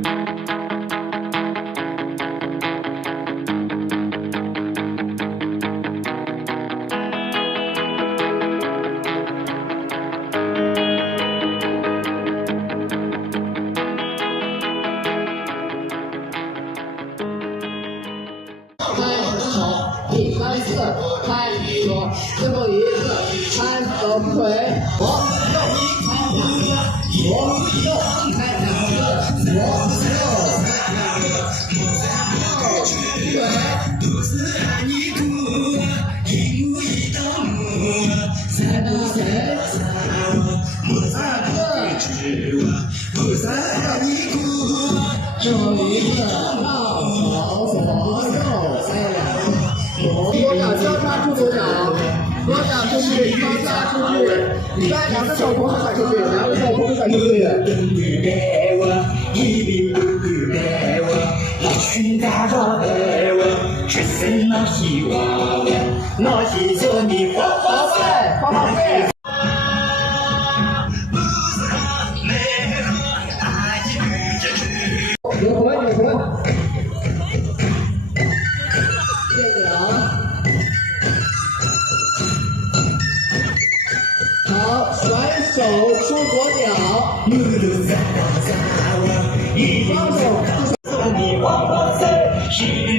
1、2、3、4，开左，最后一次，开走腿，左右，开2个，左右，最后一次，绕手左右塞2个，左脚交叉出左脚，左脚出去，交叉出去，再2只手同时甩出去，2只手同时甩出去。寻大着白我，只是那希望，那希望你花花费，花花费。有魂，谢谢啊。好，甩手出左脚，双手。10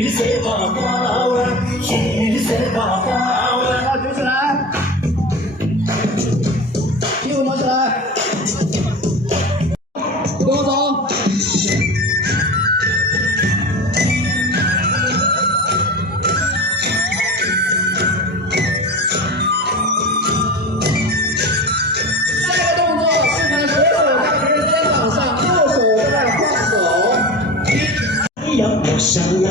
岁花花纹，10岁花花纹，要举起来，屁股扭起来，跟我走。下一个动作是把左手在别人肩膀上，右手在晃手。太阳落山了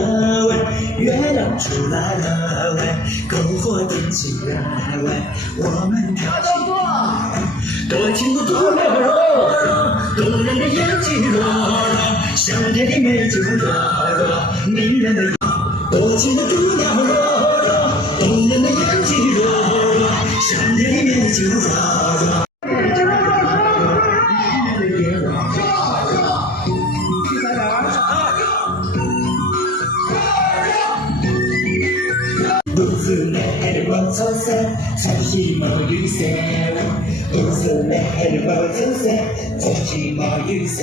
喂，月亮出来了喂，篝火点起来喂，我们跳起来，多情的姑娘若，动人的眼睛若，香甜的美酒若，迷人的多情的姑娘若，动人的眼睛若，香甜的美酒若。不自美的我走色，才是冇雨色。不自美的我走色，才是冇雨色。